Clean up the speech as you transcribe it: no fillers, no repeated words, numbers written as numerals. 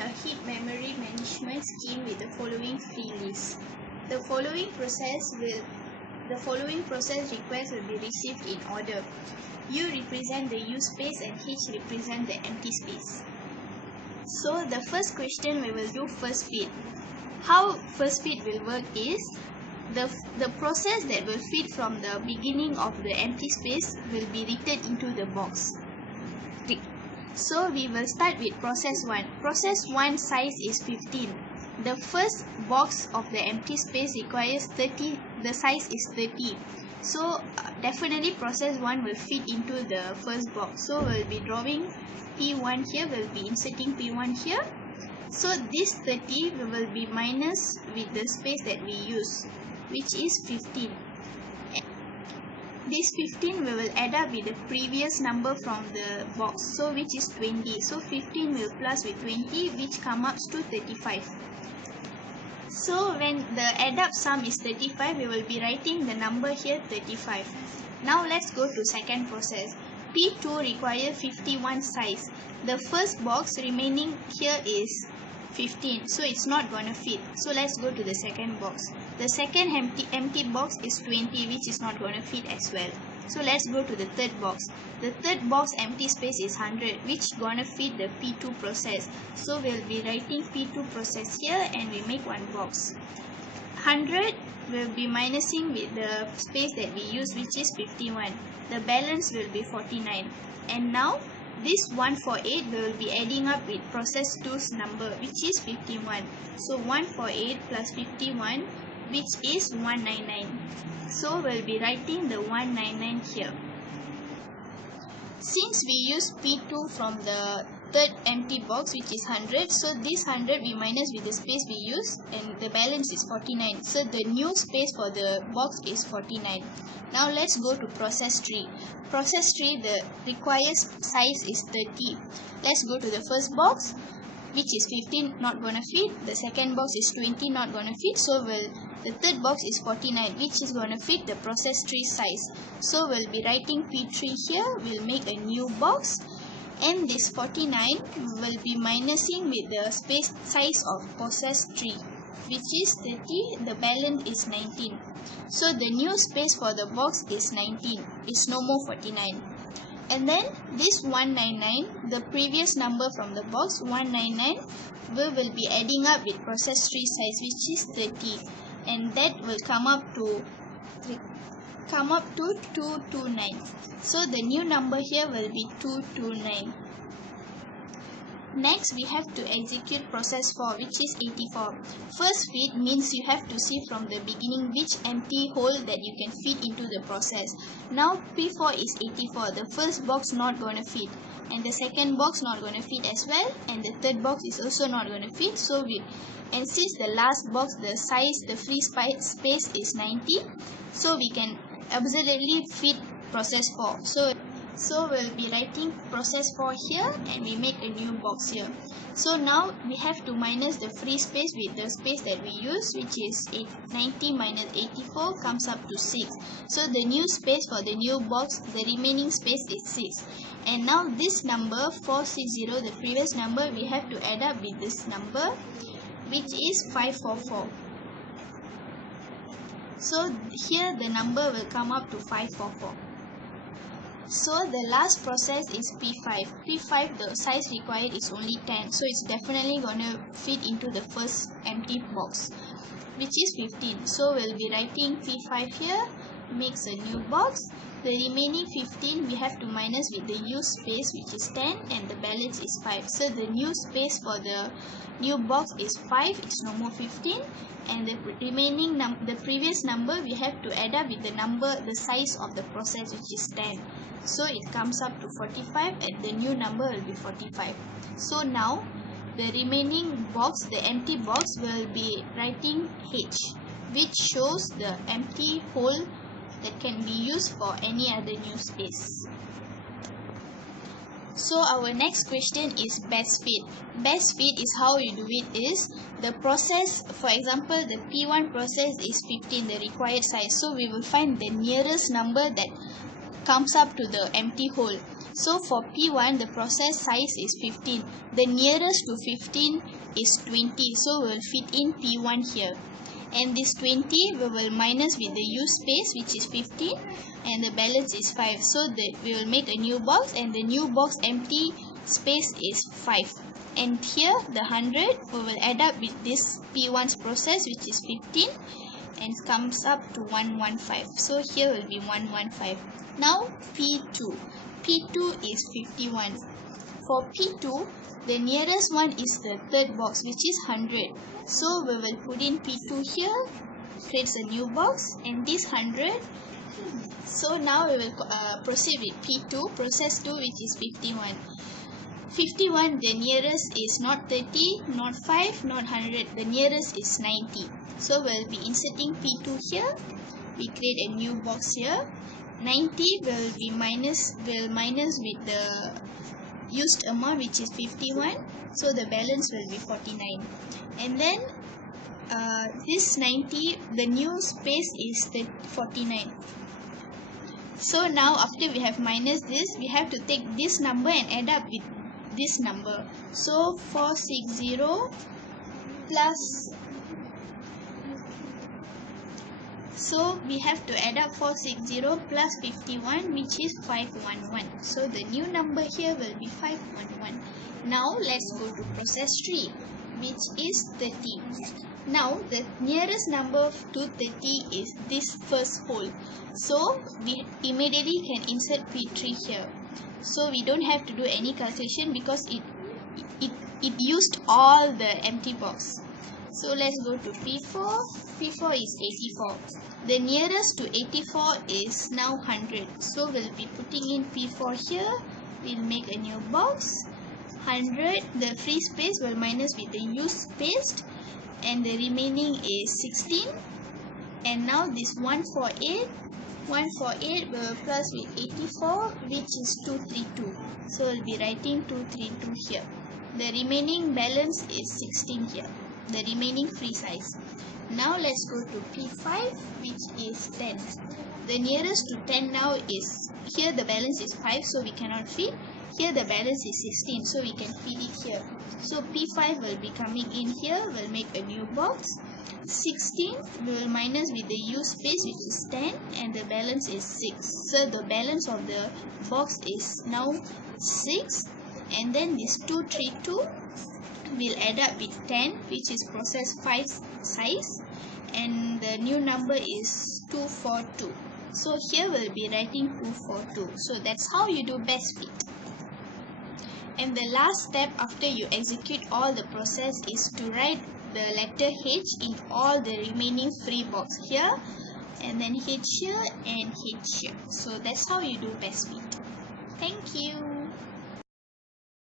a heap memory management scheme with the following free list. The following process requests will be received in order. U represent the use space and H represent the empty space. So the first question we will do first fit. How first fit will work is the process that will fit from the beginning of the empty space will be written into the box. So we will start with process 1. Process 1 size is 15. The first box of the empty space requires 30. The size is 30. So definitely process 1 will fit into the first box. So we'll be drawing P1 here, we'll be inserting P1 here. So this 30 we will be minus with the space that we use, which is 15. This 15 we will add up with the previous number from the box, so which is 20. So 15 will plus with 20, which comes up to 35. So when the add up sum is 35, we will be writing the number here 35. Now let's go to second process. P2 requires 51 size. The first box remaining here is 15, so it's not gonna fit. So let's go to the second box. The second empty box is 20, which is not gonna fit as well. So let's go to the third box. The third box empty space is 100, which gonna fit the P2 process. So we'll be writing P2 process here and we make one box. 100 will be minusing with the space that we use, which is 51. The balance will be 49. And now this 148 will be adding up with process 2's number, which is 51. So 148 plus 51, which is 199. So we'll be writing the 199 here. Since we use P2 from the third empty box, which is 100, so this 100 we minus with the space we use and the balance is 49. So the new space for the box is 49. Now let's go to process 3. Process 3, the required size is 30. Let's go to the first box, which is 15, not gonna fit. The second box is 20, not gonna fit. So the third box is 49, which is gonna fit the process 3 size. So we'll be writing P3 here. We'll make a new box. And this 49 will be minusing with the space size of process 3, which is 30. The balance is 19. So the new space for the box is 19. It's no more 49. And then this 199, the previous number from the box, 199, we will be adding up with process 3 size, which is 30. And that will come up to 229. So the new number here will be 229. Next, we have to execute process 4, which is 84. First fit means you have to see from the beginning which empty hole that you can fit into the process. Now P4 is 84. The first box not gonna fit, and the second box not gonna fit as well, and the third box is also not gonna fit. And since the last box, the size, the free space is 90, so we can absolutely fit process 4. So we'll be writing process 4 here and we make a new box here. So now we have to minus the free space with the space that we use, which is 90 minus 84 comes up to 6. So the new space for the new box, the remaining space is 6. And now this number 460, the previous number, we have to add up with this number, which is 544. So here the number will come up to 544. So the last process is P5. P5, the size required is only 10. So it's definitely gonna fit into the first empty box, which is 15. So we'll be writing P5 here, makes a new box. The remaining 15 we have to minus with the used space, which is 10, and the balance is 5. So the new space for the new box is 5, it's no more 15. And the remaining the previous number we have to add up with the number, the size of the process, which is 10. So it comes up to 45 and the new number will be 45. So now the remaining box, the empty box, will be writing H, which shows the empty hole that can be used for any other new space. So our next question is best fit. Best fit is how you do it is the process, for example, the P1 process is 15, the required size. So we will find the nearest number that comes up to the empty hole. So for P1, the process size is 15. The nearest to 15 is 20. So we will fit in P1 here. And this 20 we will minus with the use space, which is 15, and the balance is 5. So that we will make a new box, and the new box empty space is 5. And here the 100 we will add up with this P1's process, which is 15, and comes up to 115. So here will be 115. Now P2. P2 is 51. For P2, the nearest one is the third box, which is 100. So we will put in P2 here, creates a new box, and this 100. So now we will proceed with P2, process 2, which is 51. 51, the nearest is not 30, not 5, not 100. The nearest is 90. So we will be inserting P2 here. We create a new box here. 90 will minus with the used amount, which is 51. So the balance will be 49. And then this 90, the new space is 49. So now after we have minus this, we have to take this number and add up with this number. So 460 plus, so we have to add up 460 plus 51, which is 511. So the new number here will be 511. Now let's go to process 3, which is 30. Now the nearest number to 30 is this first hole. So we immediately can insert P3 here. So we don't have to do any calculation because it used all the empty box. So let's go to P4. P4 is 84. The nearest to 84 is now 100. So we'll be putting in P4 here. We'll make a new box. 100, the free space will minus with the used space, and the remaining is 16. And now this 148 will plus with 84, which is 232. So we'll be writing 232 here. The remaining balance is 16 here, the remaining free size. Now let's go to P5, which is 10. The nearest to 10 now is, here the balance is 5, so we cannot fit. Here the balance is 16, so we can fit it here. So P5 will be coming in here. We'll make a new box. 16 we will minus with the use space, which is 10, and the balance is 6. So the balance of the box is now 6. And then this 232 will add up with 10, which is process 5 size, and the new number is 242. So here we'll be writing 242. So that's how you do best fit. And the last step after you execute all the process is to write the letter H in all the remaining free box here, and then H here and H here. So that's how you do best fit. Thank you.